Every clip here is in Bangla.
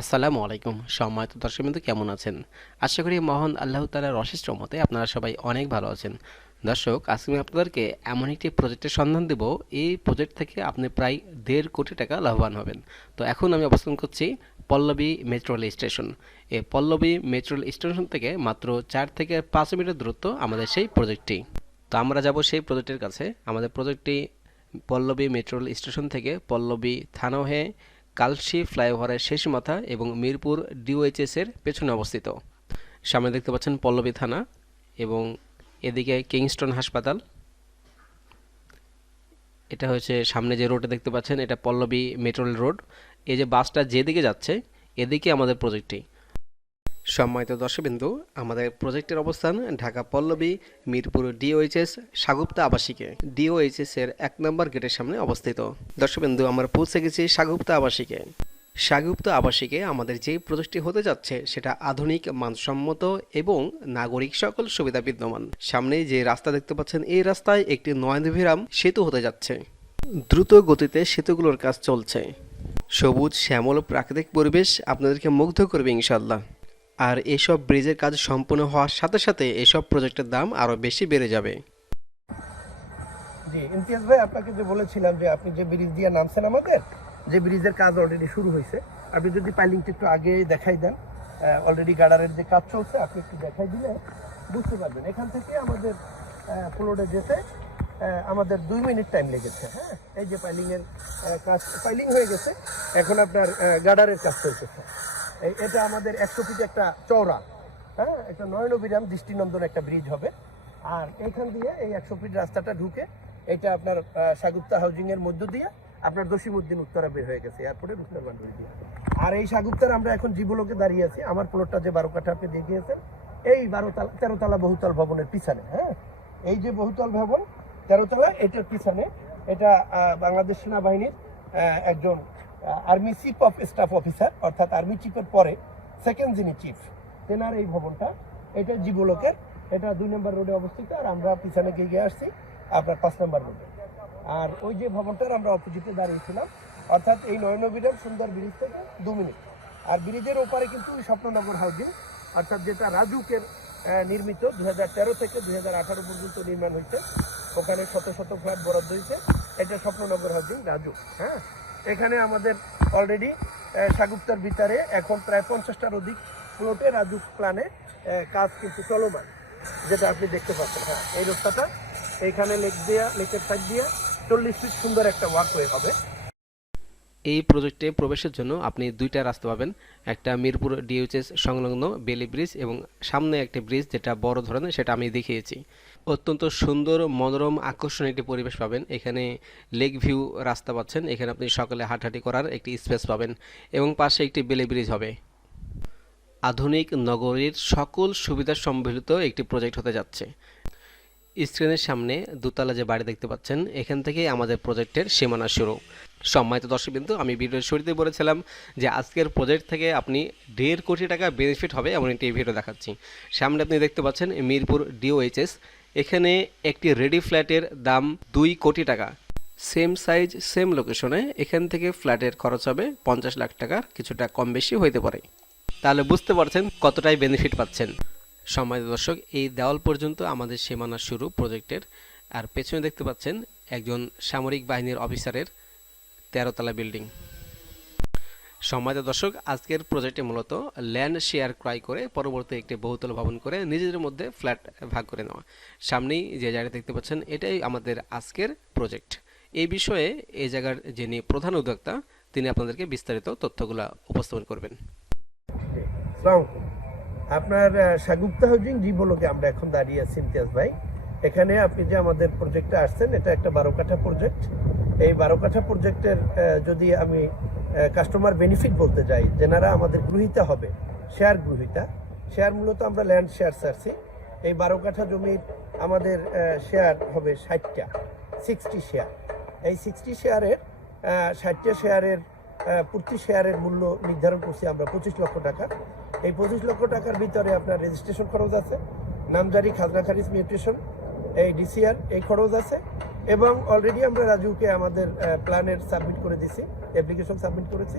আসসালামু আলাইকুম। সম্মানিত দর্শকবৃন্দ, কেমন আছেন? আশা করি মহান আল্লাহ তালার অশেষ রহমতে আপনারা সবাই অনেক ভালো আছেন। দর্শক, আজকে আমি আপনাদেরকে এমন একটি প্রজেক্টের সন্ধান দেব। এই প্রজেক্ট থেকে আপনি প্রায় দেড় কোটি টাকা লাভবান হবেন। তো এখন আমি অবস্থান করছি পল্লবী মেট্রো রেল স্টেশন। এই পল্লবী মেট্রো রেল স্টেশন থেকে মাত্র চার থেকে পাঁচ মিনিটের দূরত্ব আমাদের সেই প্রজেক্টটি। তো আমরা যাব সেই প্রজেক্টের কাছে। আমাদের প্রজেক্টটি পল্লবী মেট্রো রেল স্টেশন থেকে পল্লবী থানা হয়ে কালশি ফ্লাইওভারের শেষ মাথা এবং মিরপুর ডিওএইচএস এর পেছনে অবস্থিত। সামনে দেখতে পাচ্ছেন পল্লবী থানা এবং এদিকে কিংস্টন হাসপাতাল। এটা হচ্ছে সামনে যে রোডটা দেখতে পাচ্ছেন, এটা পল্লবী মেট্রোল রোড। এই যে বাসটা যেদিকে যাচ্ছে, এদিকে আমাদের প্রজেক্টটি। সম্মানিত দর্শকবিন্দু, আমাদের প্রজেক্টের অবস্থান ঢাকা পল্লবী, মিরপুর ডিওএইচএস সাগুপ্তা আবাসিকে। ডিওএইচএস এর এক নম্বর গেটের সামনে অবস্থিত। দর্শকবিন্দু, আমরা পৌঁছে গেছি সাগুপ্তা আবাসিকে। সাগুপ্ত আবাসিকে আমাদের যে প্রজেক্টটি হতে যাচ্ছে, সেটা আধুনিক, মানসম্মত এবং নাগরিক সকল সুবিধা বিদ্যমান। সামনে যে রাস্তা দেখতে পাচ্ছেন, এই রাস্তায় একটি নয়নভিরাম সেতু হতে যাচ্ছে। দ্রুত গতিতে সেতুগুলোর কাজ চলছে। সবুজ, শ্যামল প্রাকৃতিক পরিবেশ আপনাদেরকে মুগ্ধ করবে ইনশাল্লাহ আর এসব ব্রিজের কাজ সম্পূর্ণ হওয়ার সাথে সাথে এসব প্রজেক্টের দাম আরও বেশি বেড়ে যাবে। জি, ইমতিয়াজ ভাই, আপনাকে যে বলেছিলাম যে আপনি যে ব্রিজ দিয়ে নামছেন আমাদের, যে ব্রিজের কাজ অলরেডি শুরু হয়েছে, আপনি যদি পাইলিংটা একটু আগে দেখাই দেন অলরেডি গার্ডারের যে কাজ চলছে, আপনি একটু দেখাই দিলে বুঝতে পারবেন। এখান থেকে আমাদের ফ্লোরে যেতে আমাদের দুই মিনিট টাইম লেগেছে হ্যাঁ? এই যে পাইলিংয়ের কাজ, পাইলিং হয়ে গেছে, এখন আপনার গার্ডারের কাজ চলতেছে। এটা আমাদের একশো ফিট একটা চওড়া। হ্যাঁ একটা নয়নবিরাম দৃষ্টিনন্দন একটা ব্রিজ হবে। আর এইখান দিয়ে এই একশো ফিট রাস্তাটা ঢুকে এটা আপনার সাগুপ্তা হাউজিং এর মধ্য দিয়ে আপনার দশিমুদ্দিন উত্তরা বের হয়ে গেছে এয়ারপোর্টে রুকনার বান্ডুরি দিয়ে। আর এই সাগুপ্তার আমরা এখন জীবলোকে দাঁড়িয়ে আছি। আমার প্লটটা যে বারো কাঠা আপনি দেখিয়েছেন, এই বারো তালা তেরো তালা বহুতল ভবনের পিছনে হ্যাঁ? এই যে বহুতল ভবন তেরো তলা এটার পিছনে এটা বাংলাদেশ সেনাবাহিনীর একজন army chief of staff officer অর্থাৎ আর্মি চিফের পরে সেকেন্ড যিনি চিফ তেনার এই ভবনটা, এটা জীবলোকের এটা দুই নম্বর রোডে অবস্থিত, আর আমরা পিছনে গিয়ে আসছি, আপনার পাঁচ নম্বর রোডে আর ওই যে ভবনটার আমরা অপোজিটে দাঁড়িয়েছিলাম, অর্থাৎ এই নয়নবিরাম সুন্দর ব্রিজ থেকে দু মিনিট আর ব্রিজের ওপারে কিন্তু স্বপ্ননগর হাউজিং অর্থাৎ যেটা রাজুকের নির্মিত হাজার তেরো থেকে দু হাজার আঠারো পর্যন্ত নির্মাণ হয়েছে, ওখানে শত শত ফ্ল্যাট বরাদ্দ হয়েছে, এটা স্বপ্ননগর হাউজিং রাজু হ্যাঁ? এখানে আমাদের অলরেডি সাগুপ্তার ভিতরে এখন প্রায় পঞ্চাশটার অধিক প্লটে রাজু প্ল্যানে কাজ কিন্তু চলমান, যেটা আপনি দেখতে পাচ্ছেন। হ্যাঁ এই রাস্তাটা, এইখানে লেক দিয়া লেকের সাইড দিয়া, চল্লিশ ফিট সুন্দর একটা ওয়াকওয়ে হবে। এই প্রজেক্টে প্রবেশের জন্য আপনি দুইটা রাস্তা পাবেন, একটা মিরপুর ডিএইচএস সংলগ্ন বেলি ব্রিজ এবং সামনে একটি ব্রিজ যেটা বড় ধরনের, সেটা আমি দেখিয়েছি। অত্যন্ত সুন্দর, মনোরম, আকর্ষণীয় একটি পরিবেশ পাবেন। এখানে লেক ভিউ রাস্তা পাচ্ছেন। এখানে আপনি সকালে হাঁটাহাঁটি করার একটি স্পেস পাবেন এবং পাশে একটি বেলি ব্রিজ হবে। আধুনিক নগরীর সকল সুবিধা সম্বলিত একটি প্রজেক্ট হতে যাচ্ছে। স্ক্রিনের সামনে দোতলা যে বাড়ি দেখতে পাচ্ছেন, এখান থেকেই আমাদের প্রজেক্টের সীমানা শুরু। সম্মানিত দর্শকবিন্দু, আমি ভিডিওর শুরুতে বলেছিলাম যে আজকের প্রজেক্ট থেকে আপনি দেড় কোটি টাকা বেনিফিট হবে এমন একটি ভিডিও দেখাচ্ছি। সামনে আপনি দেখতে পাচ্ছেন মিরপুর ডিওএইচএস এখানে একটি রেডি ফ্ল্যাটের দাম দুই কোটি টাকা। সেম সাইজ সেম লোকেশনে এখান থেকে ফ্ল্যাটের খরচ হবে পঞ্চাশ লাখ টাকার, কিছুটা কম বেশি হইতে পারে। তাহলে বুঝতে পারছেন কতটাই বেনিফিট পাচ্ছেন। সময় দর্শক, এই দেওয়াল পর্যন্ত আমাদের সীমানা শুরু প্রজেক্টের আর পেছনে দেখতে পাচ্ছেন একজন সামরিক বাহিনীর অফিসারের তেরোতলা বিল্ডিং সম্মানিত দর্শক, আজকের প্রজেক্টে মূলত ল্যান্ড শেয়ার ক্রয় করে পরবর্তী একটি বহুতল ভবন করে নিজেদের মধ্যে ফ্ল্যাট ভাগ করে নেওয়া। সামনেই যে জায়গা দেখতে পাচ্ছেন, এটাই আমাদের আজকের প্রজেক্ট এই বিষয়ে এই জায়গার যিনি প্রধান উদ্যোক্তা, তিনি আপনাদেরকে বিস্তারিত তথ্যগুলো উপস্থাপন করবেন। আপনার সাগুপ্তা হাউজিং জীবলোকে আমরা এখন দাঁড়িয়ে আছি, ইমতিয়াজ ভাই। এখানে আপনি যে আমাদের প্রজেক্টে আসছেন, এটা একটা বারো কাঠা প্রজেক্ট এই বারো কাঠা প্রজেক্টের যদি আমি কাস্টমার বেনিফিট বলতে যাই, যেনারা আমাদের গৃহীতা হবে শেয়ার গৃহীতা। শেয়ার মূলত আমরা ল্যান্ড শেয়ার চাচ্ছি এই বারো কাঠা জমির আমাদের শেয়ার হবে ষাটটা সিক্সটি শেয়ার এই সিক্সটি শেয়ারের ষাটটা শেয়ারের প্রতি শেয়ারের মূল্য নির্ধারণ করছি আমরা পঁচিশ লক্ষ টাকা। এই পঁচিশ লক্ষ টাকার ভিতরে আপনার রেজিস্ট্রেশন খরচ আছে, নামজারি, খাজনা, খারিজ মিউটেশন এই ডিসিআর এই খরচ আছে। এবং অলরেডি আমরা রাজুকে আমাদের প্ল্যানের সাবমিট করে দিছি অ্যাপ্লিকেশন সাবমিট করেছি।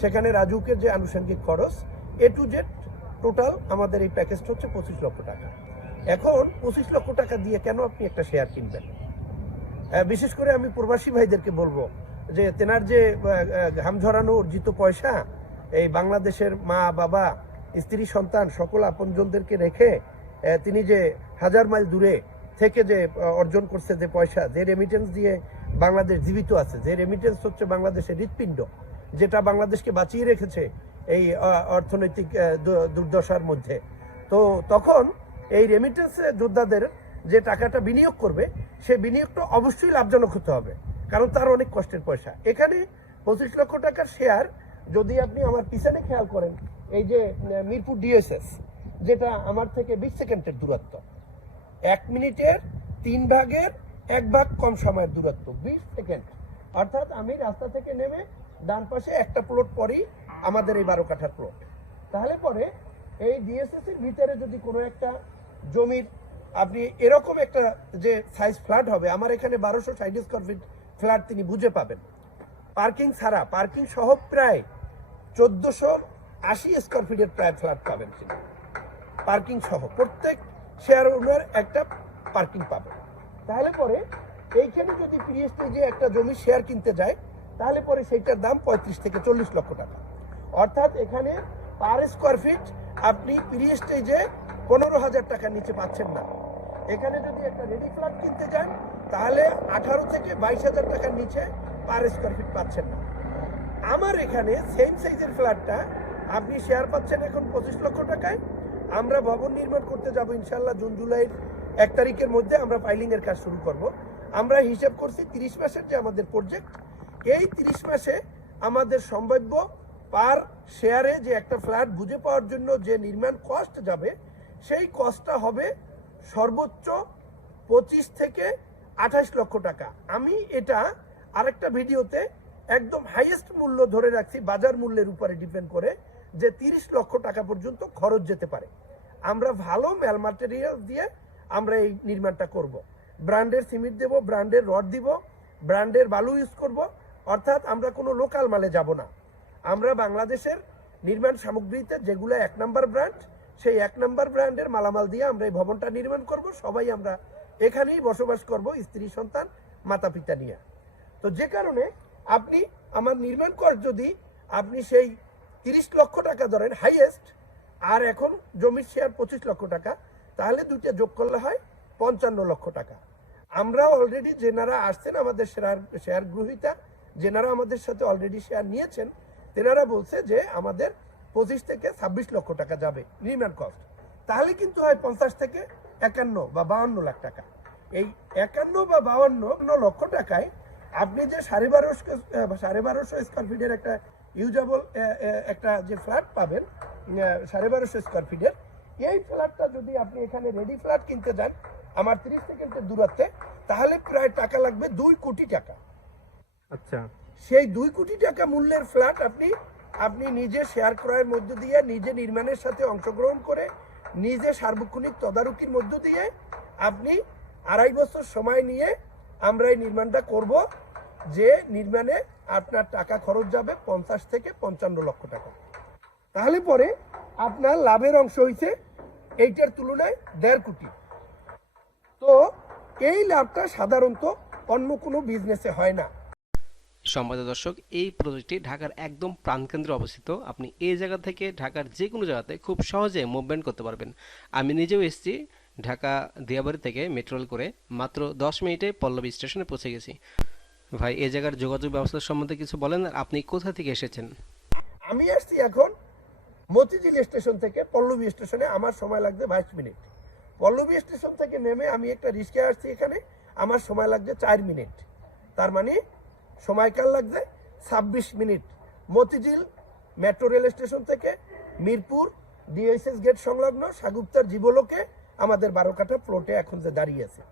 সেখানে রাজুকের যে আনুষঙ্গিক খরচ এ টু জেড টোটাল আমাদের এই প্যাকেজটা হচ্ছে পঁচিশ লক্ষ টাকা। এখন পঁচিশ লক্ষ টাকা দিয়ে কেন আপনি একটা শেয়ার কিনবেন? বিশেষ করে আমি প্রবাসী ভাইদেরকে বলব যে, তেনার যে ঘাম ঝরানো অর্জিত পয়সা, এই বাংলাদেশের মা, বাবা, স্ত্রী, সন্তান সকল আপনজনদেরকে রেখে তিনি যে হাজার মাইল দূরে থেকে যে অর্জন করছে যে পয়সা, যে রেমিটেন্স দিয়ে বাংলাদেশ জীবিত আছে, যে রেমিটেন্স হচ্ছে বাংলাদেশের হৃৎপিণ্ড, যেটা বাংলাদেশকে বাঁচিয়ে রেখেছে এই অর্থনৈতিক দুর্দশার মধ্যে। তো তখন এই রেমিটেন্স যোদ্ধাদের যে টাকাটা বিনিয়োগ করবে, সে বিনিয়োগটা অবশ্যই লাভজনক হতে হবে, কারণ তার অনেক কষ্টের পয়সা। এখানে পঁচিশ লক্ষ টাকার শেয়ার যদি আপনি আমার পিছনে খেয়াল করেন, এই যে মিরপুর ডিএসএস যেটা আমার থেকে বিশ সেকেন্ডের দূরত্ব এক মিনিটের তিন ভাগের এক ভাগ কম সময়ের দূরত্ব, বিশ সেকেন্ড। অর্থাৎ আমি রাস্তা থেকে নেমে ডান পাশে একটা প্লট পরেই আমাদের এই বারো কাঠার প্লট তাহলে পরে এই ডিএসএস এর ভিতরে যদি কোনো একটা জমির আপনি এরকম একটা যে সাইজ ফ্ল্যাট হবে, আমার এখানে বারোশো ষাট স্কোয়ার ফিট ফ্ল্যাট তিনি বুঝে পাবেন। পার্কিং ছাড়া পার্কিং সহ প্রায় চোদ্দশো আশি স্কোয়ার ফিটের প্রায় ফ্ল্যাট পাবেন তিনি। পার্কিং সহ, প্রত্যেক শেয়ার ওনার একটা পার্কিং পাবে। তাহলে পরে এইখানে যদি পিএসটি যে একটা জমি শেয়ার কিনতে যায়, তাহলে পরে সেইটার দাম পঁয়ত্রিশ থেকে চল্লিশ লক্ষ টাকা। অর্থাৎ এখানে পার স্কোয়ার ফিট আপনি পিরিয়স্টেজে পনেরো হাজার টাকার নিচে পাচ্ছেন না। এখানে যদি একটা রেডি ফ্ল্যাট কিনতে যান, তাহলে আঠারো থেকে বাইশ হাজার টাকার নিচে পার স্কোয়ার ফিট পাচ্ছেন না। আমার এখানে সেম সাইজের ফ্ল্যাটটা আপনি শেয়ার পাচ্ছেন এখন পঁচিশ লক্ষ টাকায়। আমরা ভবন নির্মাণ করতে যাব ইনশাল্লাহ জুন, জুলাইয়ের এক তারিখের মধ্যে আমরা ফাইলিং এর কাজ শুরু করব। আমরা হিসাব করছি তিরিশ মাসের যে আমাদের প্রজেক্ট এই তিরিশ মাসে আমাদের সম্ভাব্য পার শেয়ারে যে একটা ফ্ল্যাট বুঝে পাওয়ার জন্য যে নির্মাণ কস্ট যাবে, সেই কস্টটা হবে সর্বোচ্চ পঁচিশ থেকে আঠাশ লক্ষ টাকা। আমি এটা আরেকটা ভিডিওতে একদম হাইয়েস্ট মূল্য ধরে রাখছি, বাজার মূল্যের উপরে ডিপেন্ড করে যে তিরিশ লক্ষ টাকা পর্যন্ত খরচ যেতে পারে। আমরা ভালো ম্যাল মাটেরিয়াল দিয়ে আমরা এই নির্মাণটা করব। ব্র্যান্ডের সিমেন্ট দেব, ব্র্যান্ডের রড দিব, ব্র্যান্ডের বালু ইউজ করব, অর্থাৎ আমরা কোনো লোকাল মালে যাব না। আমরা বাংলাদেশের নির্মাণ সামগ্রীতে যেগুলো এক নম্বর ব্র্যান্ড সেই এক নম্বর ব্র্যান্ডের মালামাল দিয়ে আমরা এই ভবনটা নির্মাণ করব। সবাই আমরা এখানেই বসবাস করব, স্ত্রী, সন্তান মাতা পিতা নিয়ে। তো যে কারণে আপনি আমার নির্মাণ কর যদি আপনি সেই তিরিশ লক্ষ টাকা ধরেন হাইয়েস্ট আর এখন জমির শেয়ার পঁচিশ লক্ষ টাকা, তাহলে দুইটা যোগ করলে হয় পঞ্চান্ন লক্ষ টাকা। আমরা অলরেডি যেনারা আসছেন আমাদের শেয়ার শেয়ার গ্রহীতা, যেনারা আমাদের সাথে অলরেডি শেয়ার নিয়েছেন, তেনারা বলছে যে আমাদের পঁচিশ থেকে ছাব্বিশ লক্ষ টাকা যাবে নির্মাণ কস্ট তাহলে কিন্তু হয় পঞ্চাশ থেকে একান্ন বা বাউন্ন লাখ টাকা। এই একান্ন বা বাউন্ন লক্ষ টাকায় আপনি যে সাড়ে বারোশো সাড়ে বারোশো স্কোয়ার ফিটের একটা ইউজাবল একটা যে ফ্ল্যাট পাবেন সাড়ে বারোশো স্কোয়ার ফিটের এই ফ্ল্যাটটা যদি আপনি এখানে রেডি ফ্ল্যাট কিনতে যান আমার তিরিশ সেকেন্ডের দূরত্বে তাহলে প্রায় টাকা লাগবে দুই কোটি টাকা। আচ্ছা। সেই দুই কোটি টাকা মূল্যের ফ্ল্যাট আপনি আপনি নিজে শেয়ার ক্রয়ের মধ্য দিয়ে নিজে নির্মাণের সাথে অংশগ্রহণ করে নিজে সার্বক্ষণিক তদারকির মধ্য দিয়ে আপনি আড়াই বছর সময় নিয়ে আমরা এই নির্মাণটা করব যে নির্মাণে আপনার টাকা খরচ যাবে পঞ্চাশ থেকে পঞ্চান্ন লক্ষ টাকা। তাহলে পরে আপনার লাভের অংশ হইছে এইটার তুলনায় দেড় কোটি। তো এই লাভটা সাধারণত অন্য কোনো বিজনেসে হয় না। সম্মানিত দর্শক এই প্রজেক্টটি ঢাকার একদম প্রাণকেন্দ্রে অবস্থিত। আপনি এই জায়গা থেকে ঢাকার যে কোনো জায়গাতে খুব সহজে মুভমেন্ট করতে পারবেন। আমি নিজেও এসেছি ঢাকা দিয়াবাড়ি থেকে মেট্রো রেল করে। মাত্র দশ মিনিটে পল্লবী স্টেশনে পৌঁছে গেছি। ভাই এই জায়গার যোগাযোগ ব্যবস্থা সম্বন্ধে কিছু বলেন আর আপনি কোথা থেকে এসেছেন? আমি আসছি এখন মতিঝিল স্টেশন থেকে পল্লবী স্টেশনে আমার সময় লাগবে বাইশ মিনিট। পল্লবী স্টেশন থেকে নেমে আমি একটা রিক্সায় আসছি এখানে, আমার সময় লাগছে চার মিনিট। তার মানে সময়কাল লাগছে? ছাব্বিশ minute. Motijheel metro rail station থেকে মিরপুর, ডিএসএস গেট সংলগ্ন সাগুপ্তার জীবলোকে আমাদের বারো কাঠা প্লটে এখন যে দাঁড়িয়ে আছে।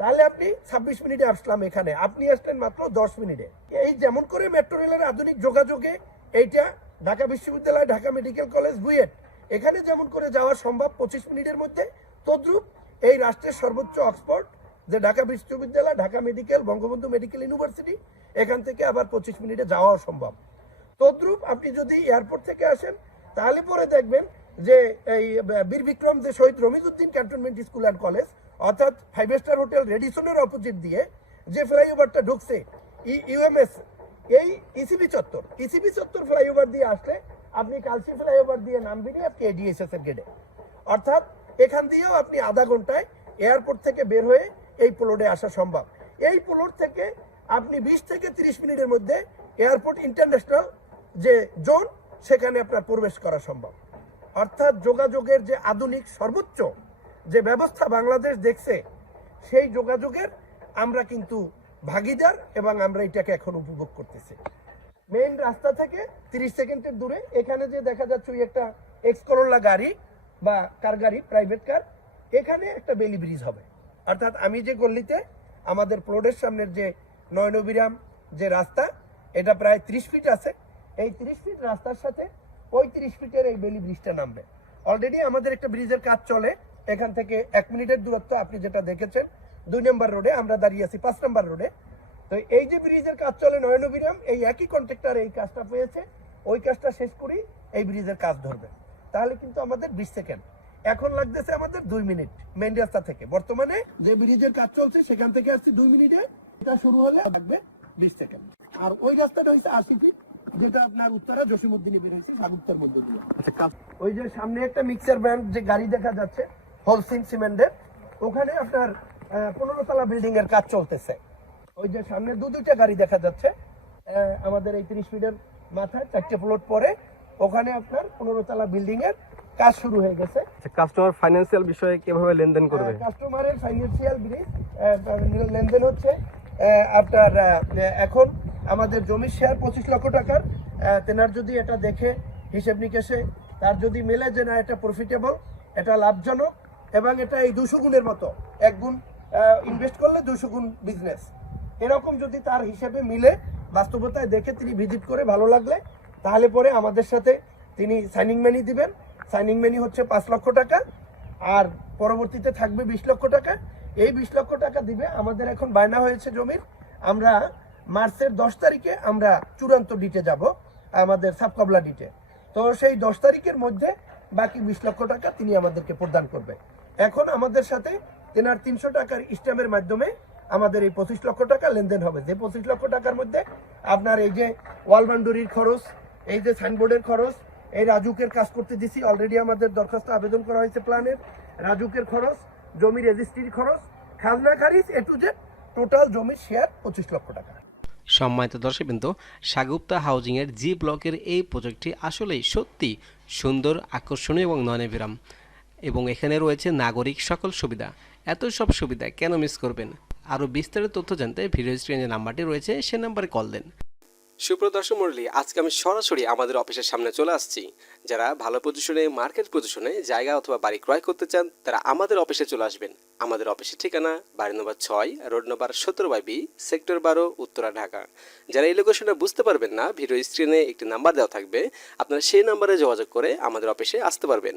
তাহলে আপনি ছাব্বিশ মিনিটে আসলাম এখানে। আপনি আসলেন মাত্র দশ মিনিটে। এই যেমন করে মেট্রো রেলের আধুনিক যোগাযোগে এইটা ঢাকা বিশ্ববিদ্যালয়, ঢাকা মেডিকেল কলেজ, বুয়েট। এখানে যেমন করে যাওয়া সম্ভব পঁচিশ মিনিটের মধ্যে, তদ্রূপ এই রাষ্ট্রের সর্বোচ্চ অক্সফোর্ড, যে ঢাকা বিশ্ববিদ্যালয়, Dhaka medical, Bangabandhu medical university, এখান থেকে আবার পঁচিশ মিনিটে যাওয়াও সম্ভব। তদ্রূপ আপনি যদি এয়ারপোর্ট থেকে আসেন, তাহলে পরে দেখবেন যে এই বীর বিক্রম যে Shaheed Ramizuddin cantonment school and college, অর্থাৎ ফাইভ স্টার হোটেল রেডিসনের অপোজিট দিয়ে যে ফ্লাইওভারটা ঢুকছে ইউএমএস এই ইসিবি চত্বর ইসিবি চত্বর ফ্লাইওভার দিয়ে আসলে আপনি কালসি ফ্লাইওভার দিয়ে নামবেনই আপনি এডিএসএস এর গেটে অর্থাৎ এখান দিয়েও আপনি আধা ঘন্টায় এয়ারপোর্ট থেকে বের হয়ে এই পোলোডে আসা সম্ভব। এই পোলোর থেকে আপনি বিশ থেকে তিরিশ মিনিটের মধ্যে এয়ারপোর্ট ইন্টারন্যাশনাল যে জোন সেখানে আপনার প্রবেশ করা সম্ভব। অর্থাৎ যোগাযোগের যে আধুনিক সর্বোচ্চ যে ব্যবস্থা বাংলাদেশ দেখছে, সেই যোগাযোগের আমরা কিন্তু ভাগিদার এবং আমরা এটাকে এখন উপভোগ করতেছি। মেইন রাস্তা থেকে তিরিশ সেকেন্ডের দূরে, এখানে যে দেখা যাচ্ছে ওই একটা এক্স করোলা গাড়ি বা কার গাড়ি প্রাইভেট কার এখানে একটা বেলি ব্রিজ হবে। অর্থাৎ আমি যে গল্লিতে আমাদের প্লটের সামনের যে নয়নবিরাম যে রাস্তা, এটা প্রায় ত্রিশ ফিট আছে। এই ত্রিশ ফিট রাস্তার সাথে ওই ত্রিশ ফিটের এই বেলি ব্রিজটা নামবে। অলরেডি আমাদের একটা ব্রিজের কাজ চলে। এখান থেকে এক মিনিটের দূরত্ব, আপনি যেটা দেখেছেন দুই নম্বর রোডে আমরা দাঁড়িয়ে আছি পাঁচ নম্বর রোডে। তো এই যে ব্রিজের কাজ চলে নয়নবিরাম এই একই কন্ট্রাক্টর এই কাজটা পেয়েছে। ওই কাজটা শেষ করি এই ব্রিজের কাজ ধরবে। তাহলে কিন্তু আমাদের বিশ সেকেন্ড। এখন লাগতেছে আমাদের দুই মিনিট মেন রাস্তা থেকে। বর্তমানে যে ব্রিজের কাজ চলছে সেখান থেকে আসছে দুই মিনিটে। এটা শুরু হলে লাগবে বিশ সেকেন্ড। আর ওই রাস্তাটা হচ্ছে আশি ফিট যেটা আপনার উত্তরা জসিমুদ্দিনে বের হয়েছে সাগুপ্তার মধ্যে দিয়ে। আচ্ছা ওই যে সামনে একটা মিক্সার ব্যান্ড যে গাড়ি দেখা যাচ্ছে হোলসিন সিমেন্টের ওখানে আপনার পনেরো তলা বিল্ডিং এর কাজ চলতেছে। ওই যে সামনে দু দুইটা গাড়ি দেখা যাচ্ছে। আমাদের এই তিরিশ ফিটের মাথায় চারটে প্লট পরে ওখানে আপনার পনেরো তলা বিল্ডিং এর কাজ শুরু হয়ে গেছে। আচ্ছা কাস্টমার ফাইন্যান্সিয়াল বিষয়ে কীভাবে লেনদেন করবে? কাস্টমারের ফাইন্যান্সিয়াল লেনদেন হচ্ছে আপনার এখন আমাদের জমির শেয়ার পঁচিশ লক্ষ টাকার। তেনার যদি এটা দেখে হিসেব নিকেশে তার যদি মেলে যে না এটা প্রফিটেবল এটা লাভজনক এবং এটা এই দুশো গুণের মতো এক গুণ ইনভেস্ট করলে দুশো গুণ বিজনেস এরকম যদি তার হিসেবে মিলে, বাস্তবতায় দেখে তিনি ভিজিট করে ভালো লাগলে, তাহলে পরে আমাদের সাথে তিনি সাইনিং মানি দিবেন। সাইনিং মানি হচ্ছে পাঁচ লক্ষ টাকা, আর পরবর্তীতে থাকবে বিশ লক্ষ টাকা। এই বিশ লক্ষ টাকা দিবে আমাদের এখন বায়না হয়েছে জমির। আমরা মার্চের দশ তারিখে আমরা চূড়ান্ত ডিটে যাব, আমাদের সাবকবলা ডিটে তো সেই দশ তারিখের মধ্যে বাকি বিশ লক্ষ টাকা তিনি আমাদেরকে প্রদান করবে। এখন আমাদের সাথে তেনার তিনশো টাকার স্ট্যাম্পের মাধ্যমে আমাদের এই পঁচিশ লক্ষ টাকা লেনদেন হবে। যে পঁচিশ লক্ষ টাকার মধ্যে আপনার এই যে ওয়ালবান্ডুরির খরচ, এই যে সাইনবোর্ডের খরচ, এই রাজুকের কাজ করতে দিছি অলরেডি আমাদের দরখাস্ত আবেদন করা হয়েছে প্ল্যানের। রাজুকের খরচ, জমি রেজিস্ট্রির খরচ, খাজনা খারিজ, এ টু জেড টোটাল জমির শেয়ার পঁচিশ লক্ষ টাকা। সম্মানিত দর্শকবৃন্দ, সাগুপ্তা হাউজিংয়ের জি ব্লকের এই প্রজেক্টটি আসলেই সত্যি সুন্দর, আকর্ষণীয় এবং নয়নবিরাম। এবং এখানে রয়েছে নাগরিক সকল সুবিধা। এত সব সুবিধা কেন মিস করবেন? আরও বিস্তারিত তথ্য জানতে ভিডিও স্ক্রিনে নাম্বারটি রয়েছে, সে নাম্বারে কল দেন। সুপ্রদর্শক মণ্ডলী, আজকে আমি সরাসরি আমাদের অফিসের সামনে চলে আসছি। যারা ভালো পজিশনে মার্কেট পজিশনে জায়গা অথবা বাড়ি ক্রয় করতে চান, তারা আমাদের অফিসে চলে আসবেন। আমাদের অফিসের ঠিকানা বাড়ি নম্বর ছয়, রোড নম্বর সতেরো বাই বি, সেক্টর বারো, উত্তরা, ঢাকা। যারা এই লোকেশনটা বুঝতে পারবেন না, ভিডিও স্ক্রিনে একটি নাম্বার দেওয়া থাকবে। আপনারা সেই নাম্বারে যোগাযোগ করে আমাদের অফিসে আসতে পারবেন।